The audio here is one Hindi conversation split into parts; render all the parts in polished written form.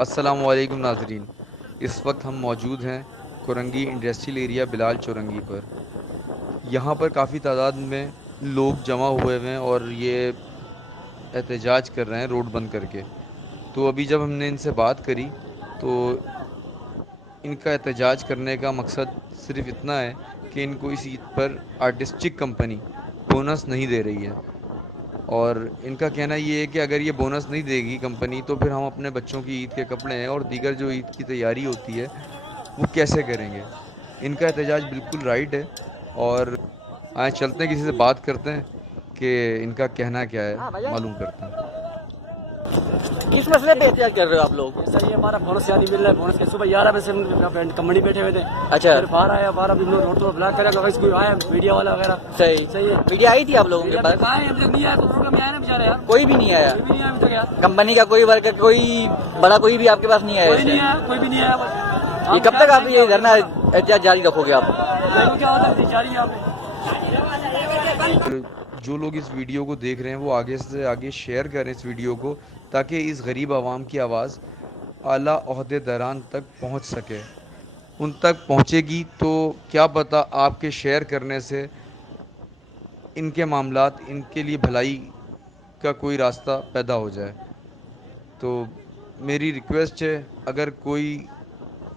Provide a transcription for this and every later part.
अस्सलामु अलैकुम नाज़रीन। इस वक्त हम मौजूद हैं कोरंगी इंडस्ट्रियल एरिया बिलाल चौरंगी पर। यहाँ पर काफ़ी तादाद में लोग जमा हुए हुए हैं और ये एहतजाज कर रहे हैं रोड बंद करके। तो अभी जब हमने इनसे बात करी तो इनका एहतजाज करने का मकसद सिर्फ़ इतना है कि इनको इस ईद पर आर्टिस्टिक कंपनी बोनस नहीं दे रही है। और इनका कहना ये है कि अगर ये बोनस नहीं देगी कंपनी तो फिर हम अपने बच्चों की ईद के कपड़े हैं और दीगर जो ईद की तैयारी होती है वो कैसे करेंगे। इनका एहतजाज बिल्कुल राइट है। और आए चलते हैं किसी से बात करते हैं कि इनका कहना क्या है, हाँ भैया, मालूम करते हैं। किस मसले पे एहतियात कर रहे हो आप लोग? सही है, हमारा बोनस याद नहीं मिल रहा है। बोनस के सुबह 11 बजे से हम कंपनी बैठे हुए थे। अच्छा। फिर बाहर आया, बाहर अभी रोड तो ब्लॉक करेगा, कोई आया मीडिया वाला वगैरह। सही सही है। मीडिया आई थी आप लोगों के मीडिया पास? तक आए, अभी तक नहीं आया, तो प्रोग्राम में आया ना बेचारे यार। कोई भी नहीं आया? कोई भी नहीं आया अभी तक यार। कंपनी का कोई वर्कर, कोई बड़ा कोई भी आपके पास नहीं आया? कोई नहीं आया, कोई भी नहीं आया बस। ये कब तक आप ये धरना एहतियात जारी रखोगे आप? देखो क्या होता है, जारी है यहाँ पे। जो लोग इस वीडियो को देख रहे हैं वो आगे से आगे शेयर करें इस वीडियो को, ताकि इस गरीब आवाम की आवाज़ आला ओहदेदारान तक पहुंच सके। उन तक पहुंचेगी तो क्या पता आपके शेयर करने से इनके मामलात, इनके लिए भलाई का कोई रास्ता पैदा हो जाए। तो मेरी रिक्वेस्ट है, अगर कोई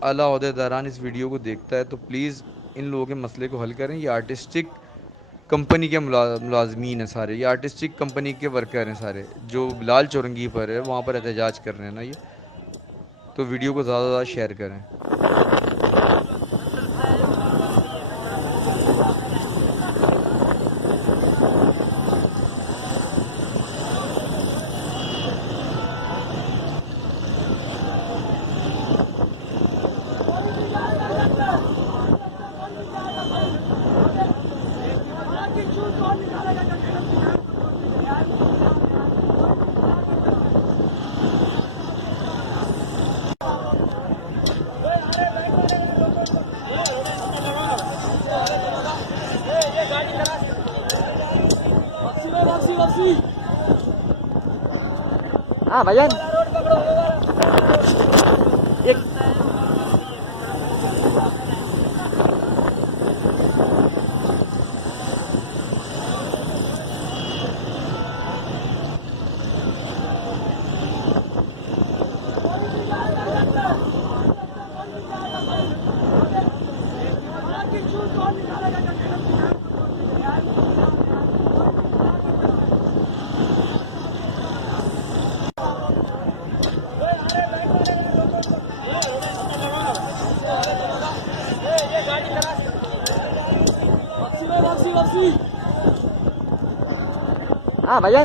आला ओहदेदारान इस वीडियो को देखता है तो प्लीज़ इन लोगों के मसले को हल करें। ये आर्टिस्टिक कंपनी के मुलाजमीन हैं सारे, ये आर्टिस्टिक कंपनी के वर्कर हैं सारे, जो बिलाल चौरंगी पर है वहाँ पर एहतजाज कर रहे हैं ना ये। तो वीडियो को ज़्यादा से ज़्यादा शेयर करें। हाँ भैया, एक हाँ भैया,